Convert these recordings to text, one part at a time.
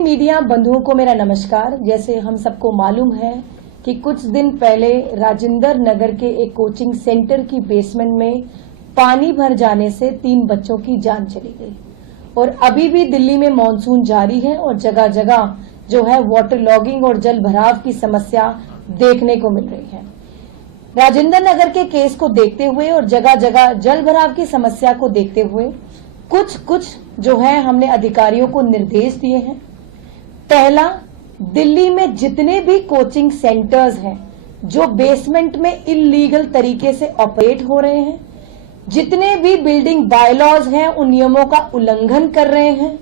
Media बंधुओं को मेरा नमस्कार। जैसे हम सबको मालूम है कि कुछ दिन पहले राजेंद्र नगर के एक कोचिंग सेंटर की बेसमेंट में पानी भर जाने से 3 बच्चों की जान चली गई और अभी भी दिल्ली में मानसून जारी है और जगह जगह जो है वाटर लॉगिंग और जल भराव की समस्या देखने को मिल रही है। राजेंद्र नगर के केस को देखते हुए और जगह जगह जल भराव की समस्या को देखते हुए कुछ जो है हमने अधिकारियों को निर्देश दिए हैं। पहला, दिल्ली में जितने भी कोचिंग सेंटर्स हैं जो बेसमेंट में इल्लीगल तरीके से ऑपरेट हो रहे हैं, जितने भी बिल्डिंग बायलॉज हैं उन नियमों का उल्लंघन कर रहे हैं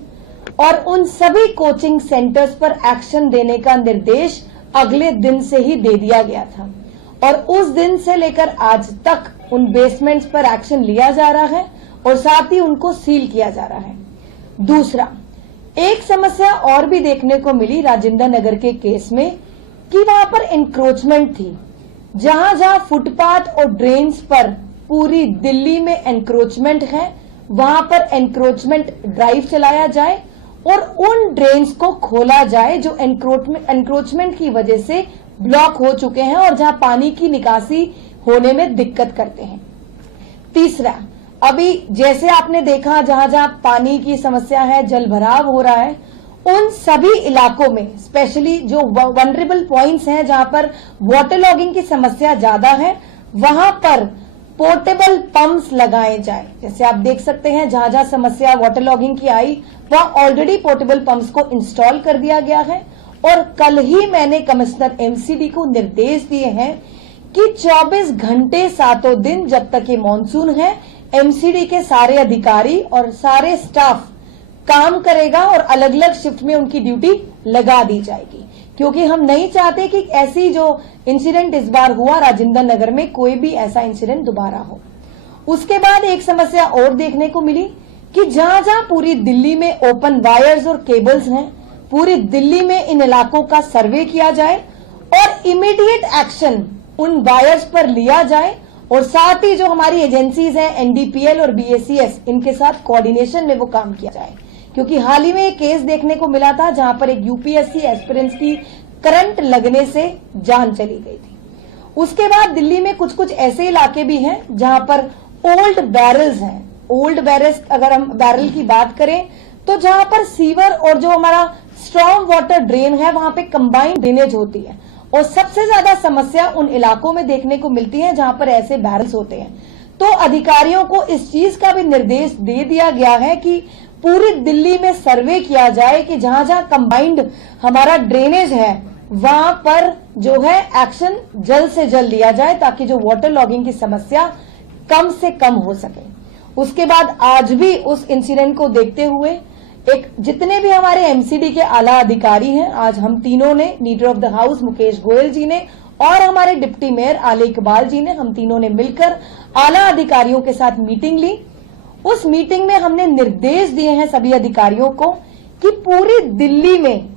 और उन सभी कोचिंग सेंटर्स पर एक्शन देने का निर्देश अगले दिन से ही दे दिया गया था और उस दिन से लेकर आज तक उन बेसमेंट्स पर एक्शन लिया जा रहा है और साथ ही उनको सील किया जा रहा है। दूसरा, एक समस्या और भी देखने को मिली राजेंद्र नगर के केस में कि वहां पर एनक्रोचमेंट थी। जहां जहां फुटपाथ और ड्रेन्स पर पूरी दिल्ली में एनक्रोचमेंट है, वहां पर एनक्रोचमेंट ड्राइव चलाया जाए और उन ड्रेन्स को खोला जाए जो एनक्रोचमेंट की वजह से ब्लॉक हो चुके हैं और जहां पानी की निकासी होने में दिक्कत करते हैं। तीसरा, अभी जैसे आपने देखा जहां जहां पानी की समस्या है, जल भराव हो रहा है, उन सभी इलाकों में स्पेशली जो वनरेबल पॉइंट्स हैं जहां पर वाटर लॉगिंग की समस्या ज्यादा है, वहां पर पोर्टेबल पंप्स लगाए जाए। जैसे आप देख सकते हैं जहां जहां समस्या वाटर लॉगिंग की आई वहां ऑलरेडी पोर्टेबल पंप्स को इंस्टॉल कर दिया गया है और कल ही मैंने कमिश्नर एमसीडी को निर्देश दिए हैं कि 24 घंटे 7 दिन जब तक ये मानसून है, एमसीडी के सारे अधिकारी और सारे स्टाफ काम करेगा और अलग अलग शिफ्ट में उनकी ड्यूटी लगा दी जाएगी, क्योंकि हम नहीं चाहते कि ऐसी जो इंसिडेंट इस बार हुआ राजेंद्र नगर में कोई भी ऐसा इंसिडेंट दोबारा हो। उसके बाद एक समस्या और देखने को मिली कि जहां जहां पूरी दिल्ली में ओपन वायर्स और केबल्स हैं, पूरी दिल्ली में इन इलाकों का सर्वे किया जाए और इमीडिएट एक्शन उन वायर्स पर लिया जाए और साथ ही जो हमारी एजेंसीज हैं एनडीपीएल और बीएसीएस, इनके साथ कोऑर्डिनेशन में वो काम किया जाए। क्योंकि हाल ही में एक केस देखने को मिला था जहां पर एक यूपीएससी एस्पिरेंट्स की करंट लगने से जान चली गई थी। उसके बाद दिल्ली में कुछ ऐसे इलाके भी हैं जहां पर ओल्ड बैरल्स हैं। ओल्ड बैरल्स, अगर हम बैरल की बात करें तो जहां पर सीवर और जो हमारा स्ट्रॉन्ग वाटर ड्रेन है वहां पे कंबाइंड ड्रेनेज होती है और सबसे ज्यादा समस्या उन इलाकों में देखने को मिलती है जहां पर ऐसे बैरल्स होते हैं। तो अधिकारियों को इस चीज का भी निर्देश दे दिया गया है कि पूरी दिल्ली में सर्वे किया जाए कि जहां जहां कंबाइंड हमारा ड्रेनेज है वहां पर जो है एक्शन जल्द से जल्द लिया जाए ताकि जो वाटर लॉगिंग की समस्या कम से कम हो सके। उसके बाद आज भी उस इंसिडेंट को देखते हुए जितने भी हमारे एमसीडी के आला अधिकारी हैं, आज हम तीनों ने, leader of the house Mukesh Goyal ji ने और हमारे डिप्टी मेयर आले इकबाल जी ने, हम तीनों ने मिलकर आला अधिकारियों के साथ मीटिंग ली। उस मीटिंग में हमने निर्देश दिए हैं सभी अधिकारियों को कि पूरी दिल्ली में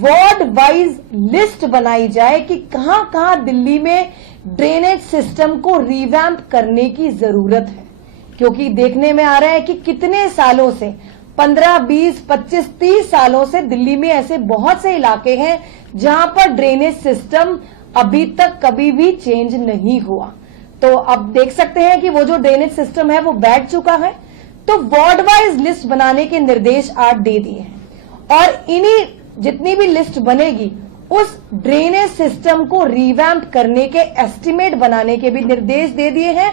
वार्ड वाइज लिस्ट बनाई जाए कि कहां कहां दिल्ली में ड्रेनेज सिस्टम को रिवैम्प करने की जरूरत है। क्योंकि देखने में आ रहा है कि कितने सालों से 15, 20, 25, 30 सालों से दिल्ली में ऐसे बहुत से इलाके हैं जहां पर ड्रेनेज सिस्टम अभी तक कभी भी चेंज नहीं हुआ। तो अब देख सकते हैं कि वो जो ड्रेनेज सिस्टम है वो बैठ चुका है। तो वार्ड वाइज लिस्ट बनाने के निर्देश आज दे दिए हैं और इन्हीं जितनी भी लिस्ट बनेगी उस ड्रेनेज सिस्टम को रिवैम्प करने के एस्टिमेट बनाने के भी निर्देश दे दिए हैं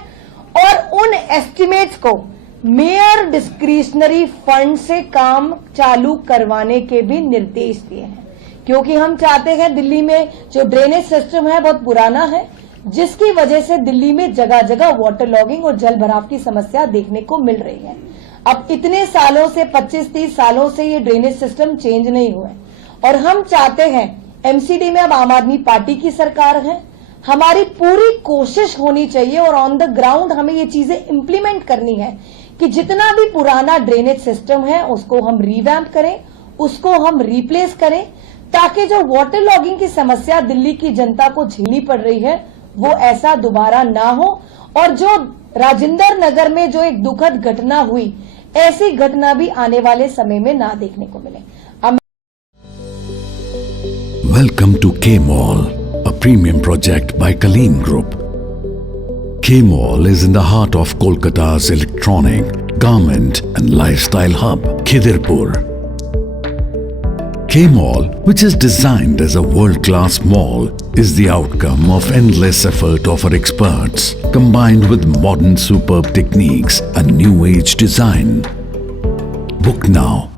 और उन एस्टिमेट्स को मेयर डिस्क्रिशनरी फंड से काम चालू करवाने के भी निर्देश दिए हैं। क्योंकि हम चाहते हैं, दिल्ली में जो ड्रेनेज सिस्टम है बहुत पुराना है, जिसकी वजह से दिल्ली में जगह जगह वाटर लॉगिंग और जल भराव की समस्या देखने को मिल रही है। अब इतने सालों से 25-30 सालों से ये ड्रेनेज सिस्टम चेंज नहीं हुए और हम चाहते हैं, एमसीडी में अब आम आदमी पार्टी की सरकार है, हमारी पूरी कोशिश होनी चाहिए और ऑन द ग्राउंड हमें ये चीजें इंप्लीमेंट करनी है कि जितना भी पुराना ड्रेनेज सिस्टम है उसको हम रिवैम्प करें, उसको हम रिप्लेस करें, ताकि जो वाटर लॉगिंग की समस्या दिल्ली की जनता को झेलनी पड़ रही है वो ऐसा दोबारा ना हो और जो राजेंद्र नगर में जो एक दुखद घटना हुई, ऐसी घटना भी आने वाले समय में ना देखने को मिले। Welcome to K-Mall, a premium project by Kaleen Group. K-Mall is in the heart of Kolkata's electronic, garment and lifestyle hub, Khidirpur. K-Mall, which is designed as a world-class mall, is the outcome of endless effort of our experts, combined with modern superb techniques and new-age design. Book now